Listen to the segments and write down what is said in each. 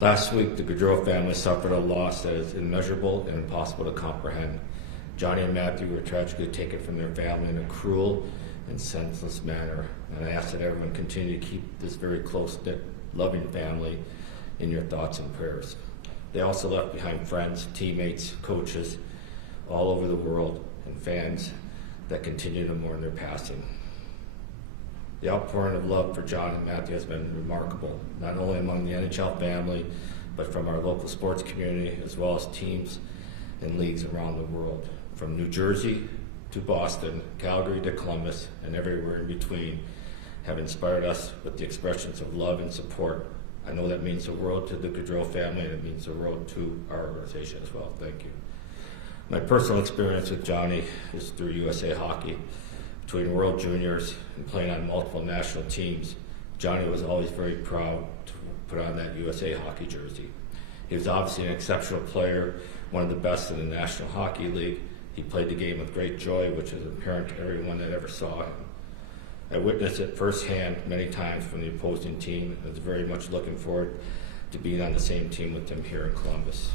Last week, the Gaudreau family suffered a loss that is immeasurable and impossible to comprehend. Johnny and Matthew were tragically taken from their family in a cruel and senseless manner, and I ask that everyone continue to keep this very close-knit, loving family in your thoughts and prayers. They also left behind friends, teammates, coaches all over the world, and fans that continue to mourn their passing. The outpouring of love for John and Matthew has been remarkable, not only among the NHL family, but from our local sports community, as well as teams and leagues around the world. From New Jersey to Boston, Calgary to Columbus, and everywhere in between, have inspired us with the expressions of love and support. I know that means the world to the Gaudreau family, and it means the world to our organization as well. Thank you. My personal experience with Johnny is through USA Hockey. Between World Juniors and playing on multiple national teams, Johnny was always very proud to put on that USA Hockey jersey. He was obviously an exceptional player, one of the best in the National Hockey League. He played the game with great joy, which is apparent to everyone that ever saw him. I witnessed it firsthand many times from the opposing team, and was very much looking forward to being on the same team with him here in Columbus.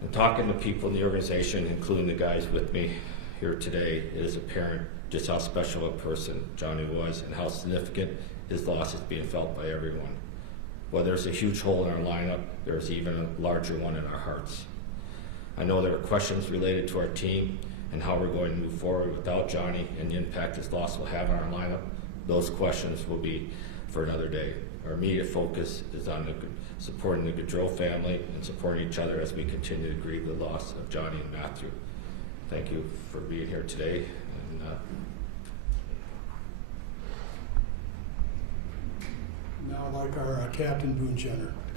And talking to people in the organization, including the guys with me here today, it is apparent just how special a person Johnny was and how significant his loss is being felt by everyone. While there's a huge hole in our lineup, there's even a larger one in our hearts. I know there are questions related to our team and how we're going to move forward without Johnny and the impact his loss will have on our lineup. Those questions will be for another day. Our immediate focus is on supporting the Gaudreau family and supporting each other as we continue to grieve the loss of Johnny and Matthew. Thank you for being here today. And, now I'd like our Captain Boone Jenner to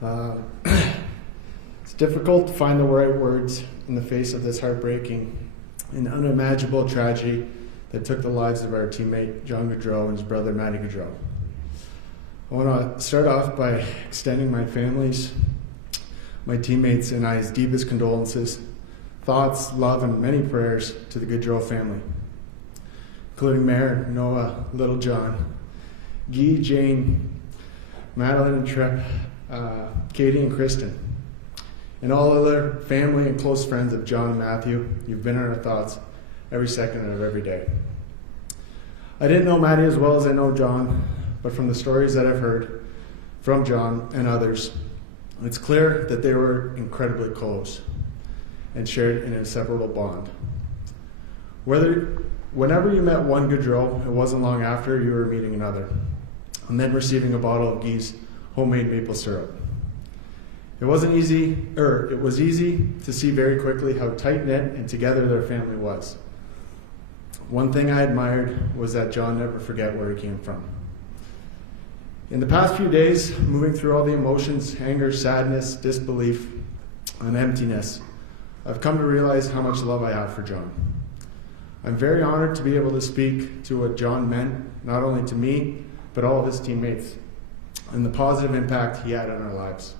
come up. It's difficult to find the right words in the face of this heartbreaking and unimaginable tragedy that took the lives of our teammate John Gaudreau and his brother Matty Gaudreau. I want to start off by extending my family's, my teammates, and I's deepest condolences, thoughts, love, and many prayers to the Gaudreau family, including Mary, Noah, Little John, Guy, Jane, Madeline and Tripp, Katie and Kristen, and all other family and close friends of John and Matthew. You've been in our thoughts every second of every day. I didn't know Matty as well as I know John, but from the stories that I've heard from John and others, it's clear that they were incredibly close and shared an inseparable bond. Whenever you met one Gaudreau, it wasn't long after you were meeting another, and then receiving a bottle of Guy's homemade maple syrup. It was easy to see very quickly how tight-knit and together their family was. One thing I admired was that John never forgot where he came from. In the past few days, moving through all the emotions, anger, sadness, disbelief, and emptiness, I've come to realize how much love I have for John. I'm very honored to be able to speak to what John meant, not only to me, but all of his teammates, and the positive impact he had on our lives.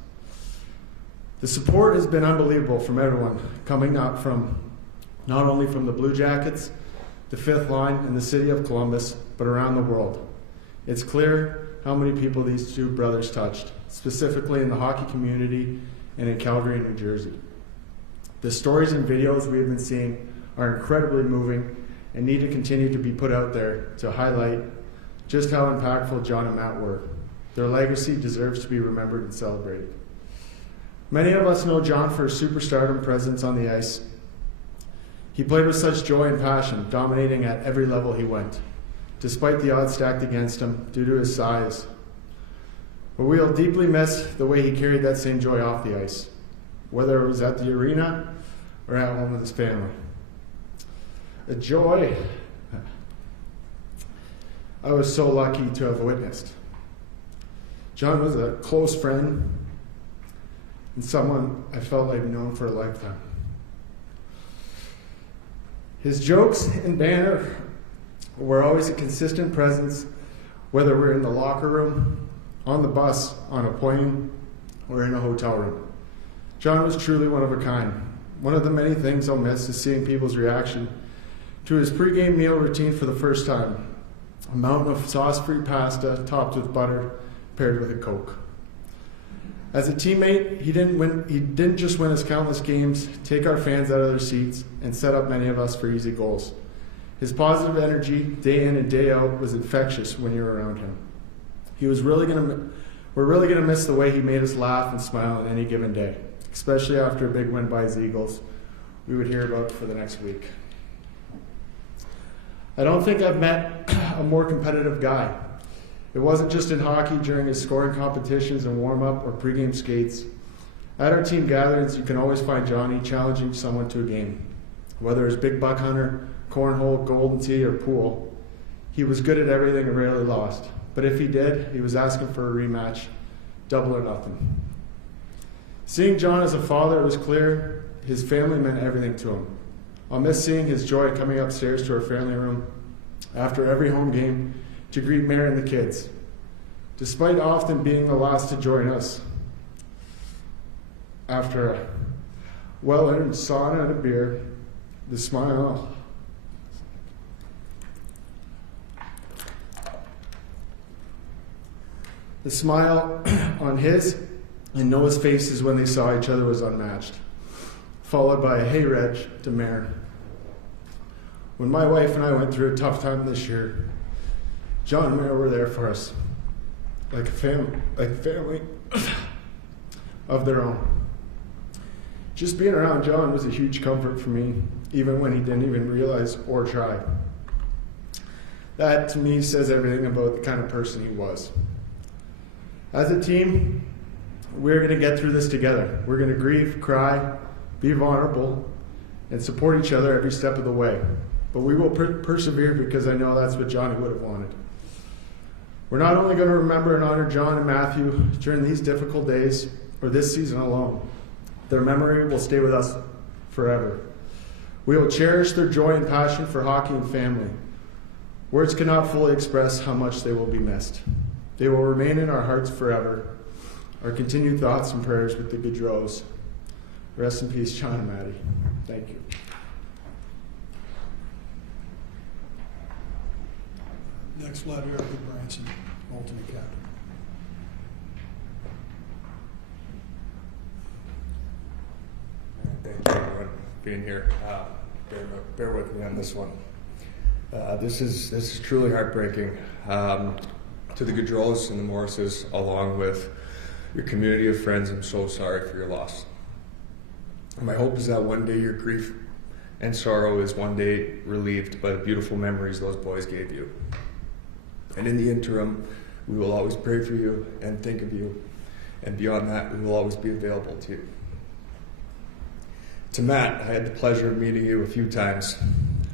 The support has been unbelievable from everyone, coming up from not only from the Blue Jackets, the fifth line in the city of Columbus, but around the world. It's clear how many people these two brothers touched, specifically in the hockey community and in Calgary and New Jersey. The stories and videos we have been seeing are incredibly moving and need to continue to be put out there to highlight just how impactful John and Matt were. Their legacy deserves to be remembered and celebrated. Many of us know John for his superstardom presence on the ice. He played with such joy and passion, dominating at every level he went, despite the odds stacked against him due to his size. But we'll deeply miss the way he carried that same joy off the ice, whether it was at the arena or at home with his family. A joy I was so lucky to have witnessed. John was a close friend and someone I felt I'd known for a lifetime. His jokes and banter were always a consistent presence, whether we're in the locker room, on the bus, on a plane, or in a hotel room. John was truly one of a kind, One of the many things I'll miss is seeing people's reaction to his pregame meal routine for the first time. A mountain of sauce-free pasta topped with butter, paired with a Coke. As a teammate, he didn't just win us countless games, take our fans out of their seats, and set up many of us for easy goals. His positive energy, day in and day out, was infectious when you were around him. We're really gonna miss the way he made us laugh and smile on any given day, especially after a big win by his Eagles we would hear about for the next week. I don't think I've met a more competitive guy. It wasn't just in hockey during his scoring competitions and warm-up or pregame skates. At our team gatherings, you can always find Johnny challenging someone to a game. Whether it's big buck hunter, cornhole, golden tee, or pool, he was good at everything and rarely lost. But if he did, he was asking for a rematch, double or nothing. Seeing John as a father, it was clear his family meant everything to him. I'll miss seeing his joy coming upstairs to our family room after every home game to greet Mary and the kids, despite often being the last to join us. After a well-earned sauna and a beer, the smile on his and Noah's faces when they saw each other was unmatched, followed by a "Hey Reg" to Mare. When my wife and I went through a tough time this year, John and Mare were there for us, like a family of their own. Just being around John was a huge comfort for me, even when he didn't even realize or try. That, to me, says everything about the kind of person he was. As a team, we're going to get through this together. We're going to grieve, cry, be vulnerable, and support each other every step of the way. But we will persevere because I know that's what Johnny would have wanted. We're not only going to remember and honor John and Matthew during these difficult days or this season alone. Their memory will stay with us forever. We will cherish their joy and passion for hockey and family. Words cannot fully express how much they will be missed. They will remain in our hearts forever. Our continued thoughts and prayers with the Gaudreaus. Rest in peace, John and Maddie. Thank you. Next, we'll have Eric Branson, alternate captain. Thank you, everyone, for being here. Bear with me on this one. This is truly heartbreaking. To the Gaudreaus and the Morrises, along with your community of friends, I'm so sorry for your loss. My hope is that one day your grief and sorrow is one day relieved by the beautiful memories those boys gave you. And in the interim, we will always pray for you and think of you. And beyond that, we will always be available to you. To Matt, I had the pleasure of meeting you a few times.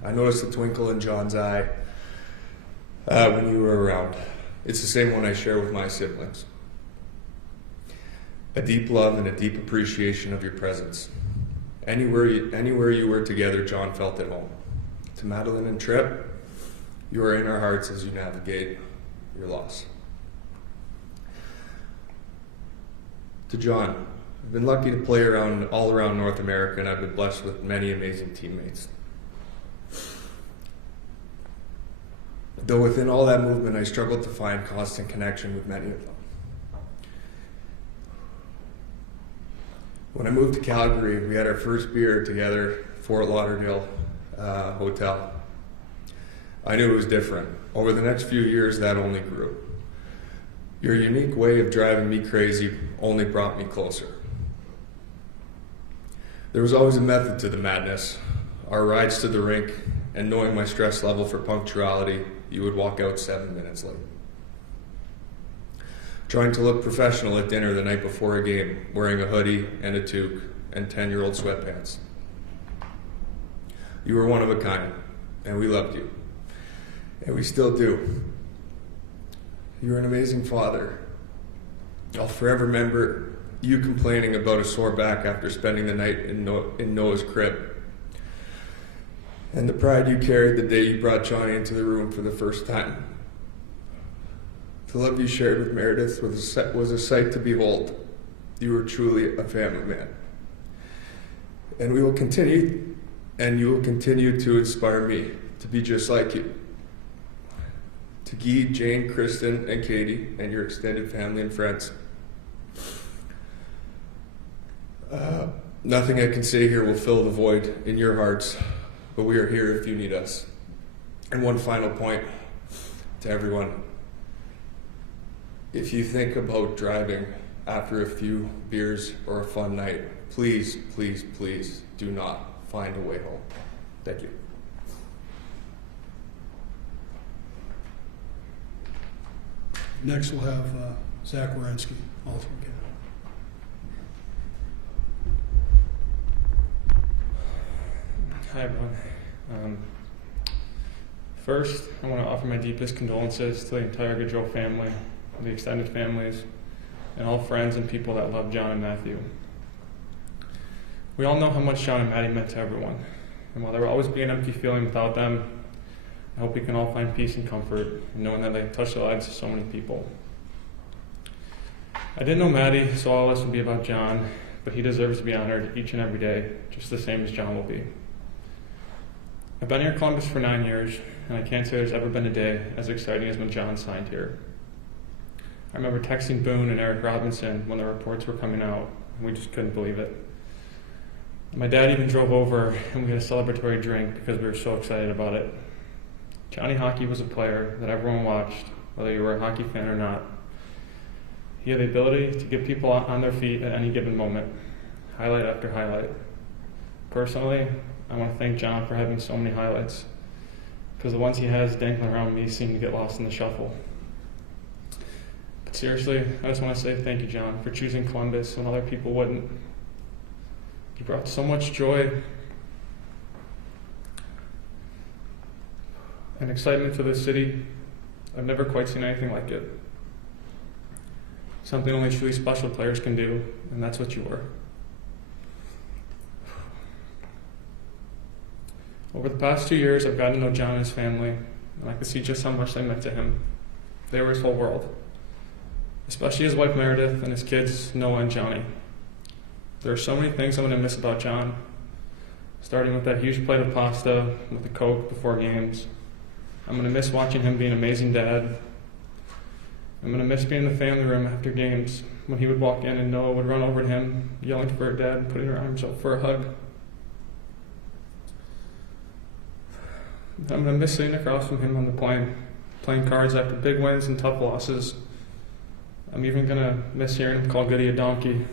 I noticed the twinkle in John's eye when you were around. It's the same one I share with my siblings. A deep love and a deep appreciation of your presence. Anywhere you were together, John felt at home. To Madeline and Tripp, you are in our hearts as you navigate your loss. To John, I've been lucky to play all around North America, and I've been blessed with many amazing teammates. Though within all that movement, I struggled to find constant connection with many of them. When I moved to Calgary, we had our first beer together, Fort Lauderdale Hotel. I knew it was different. Over the next few years, that only grew. Your unique way of driving me crazy only brought me closer. There was always a method to the madness. Our rides to the rink, and knowing my stress level for punctuality, you would walk out 7 minutes late. Trying to look professional at dinner the night before a game, wearing a hoodie and a toque and 10-year-old sweatpants. You were one of a kind, and we loved you. And we still do. You're an amazing father. I'll forever remember you complaining about a sore back after spending the night in Noah's crib. And the pride you carried the day you brought Johnny into the room for the first time. The love you shared with Meredith was a sight to behold. You were truly a family man. And we will continue, and you will continue to inspire me to be just like you. To Guy, Jane, Kristen, and Katie, and your extended family and friends. Nothing I can say here will fill the void in your hearts, but we are here if you need us. And one final point to everyone. If you think about driving after a few beers or a fun night, please, please, please do not find a way home. Thank you. Next, we'll have Zach Wierenski, alternate captain. Hi, everyone. First, I want to offer my deepest condolences to the entire Gaudreau family, the extended families, and all friends and people that love John and Matthew. We all know how much John and Maddie meant to everyone, and while there will always be an empty feeling without them, I hope we can all find peace and comfort in knowing that they touched the lives of so many people. I didn't know Maddie, so all this would be about John, but he deserves to be honored each and every day, just the same as John will be. I've been here in Columbus for 9 years, and I can't say there's ever been a day as exciting as when John signed here. I remember texting Boone and Eric Robinson when the reports were coming out, and we just couldn't believe it. My dad even drove over, and we had a celebratory drink because we were so excited about it. Johnny Hockey was a player that everyone watched, whether you were a hockey fan or not. He had the ability to get people on their feet at any given moment, highlight after highlight. Personally, I want to thank John for having so many highlights, because the ones he has dangling around me seem to get lost in the shuffle. But seriously, I just want to say thank you, John, for choosing Columbus when other people wouldn't. You brought so much joy and excitement to this city. I've never quite seen anything like it. Something only truly special players can do, and that's what you were. Over the past 2 years, I've gotten to know John and his family, and I can see just how much they meant to him. They were his whole world, especially his wife Meredith and his kids Noah and Johnny. There are so many things I'm going to miss about John, starting with that huge plate of pasta with a Coke before games. I'm going to miss watching him be an amazing dad. I'm going to miss being in the family room after games when he would walk in and Noah would run over to him, yelling for her dad and putting her arms up for a hug. I'm going to miss sitting across from him on the plane, playing cards after big wins and tough losses. I'm even going to miss hearing him call Goody a donkey,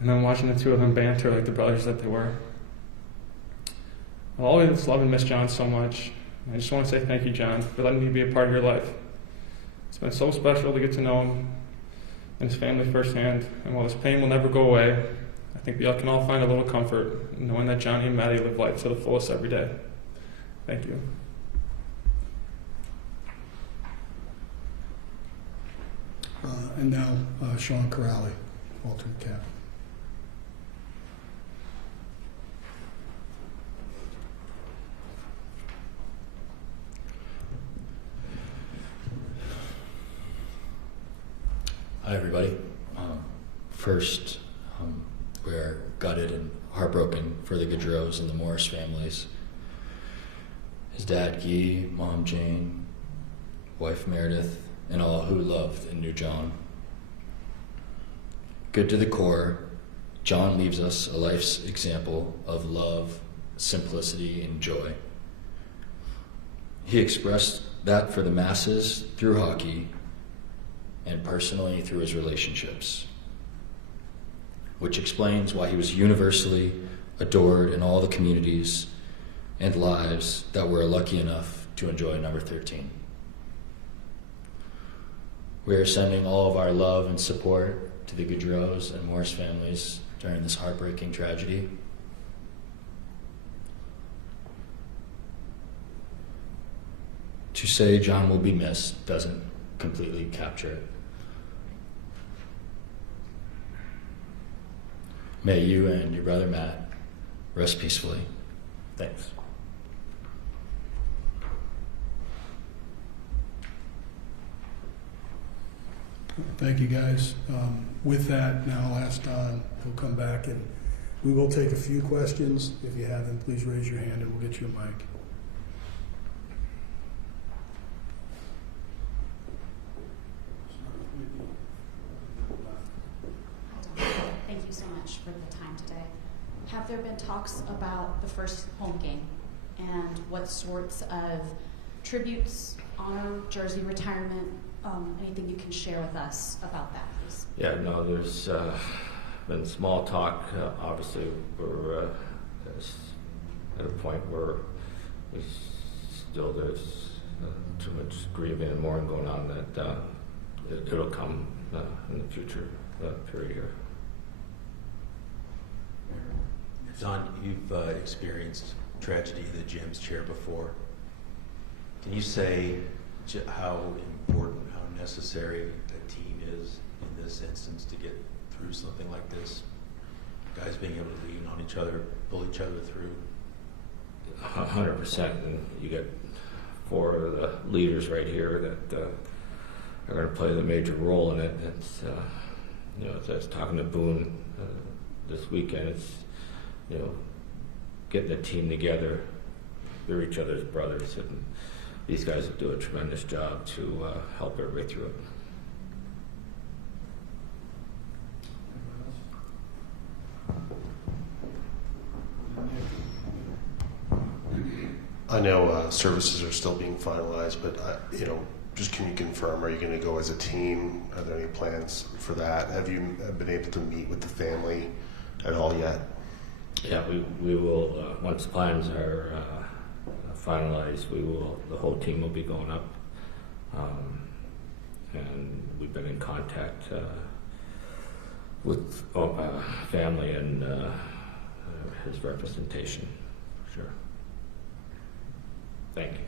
and then watching the two of them banter like the brothers that they were. I'll always love and miss John so much. I just want to say thank you, John, for letting me be a part of your life. It's been so special to get to know him and his family firsthand, and while this pain will never go away, I think we can all find a little comfort in knowing that Johnny and Maddie live life to the fullest every day. Thank you. And now Sean Corrali, alternate captain. Hi, everybody. First, we're gutted and heartbroken for the Gaudreaus and the Morris families. His dad, Guy, mom, Jane, wife, Meredith, and all who loved and knew John. Good to the core, John leaves us a life's example of love, simplicity, and joy. He expressed that for the masses through hockey and personally through his relationships, which explains why he was universally adored in all the communities and lives that were lucky enough to enjoy number 13. We are sending all of our love and support to the Gaudreaus and Morris families during this heartbreaking tragedy. To say John will be missed doesn't completely capture it. May you and your brother Matt rest peacefully. Thanks. Thank you, guys. With that, now I'll ask Don. He'll come back and We will take a few questions. If you have them, please raise your hand and we'll get you a mic. Thank you so much for the time today. Have there been talks about the first home game and what sorts of tributes, honor, jersey retirement, anything you can share with us about that, please? Yeah, no, there's been small talk. Obviously, we're at a point where there's too much grieving and mourning going on that it'll come in the future period here. Don, you've experienced tragedy in the Jim's chair before. Can you say how important, how necessary a team is in this instance to get through something like this? Guys being able to lean on each other, pull each other through. 100%. And you get 4 of the leaders right here that are going to play the major role in it. It's as I was talking to Boone this weekend, it's getting the team together. They're each other's brothers, and these guys will do a tremendous job to help everybody through it. I know services are still being finalized, but just can you confirm, are you going to go as a team? Are there any plans for that? Have you been able to meet with the family at all yet? Yeah, we will, once plans are finalized, the whole team will be going up. And we've been in contact with family and his representation, for sure. Thank you.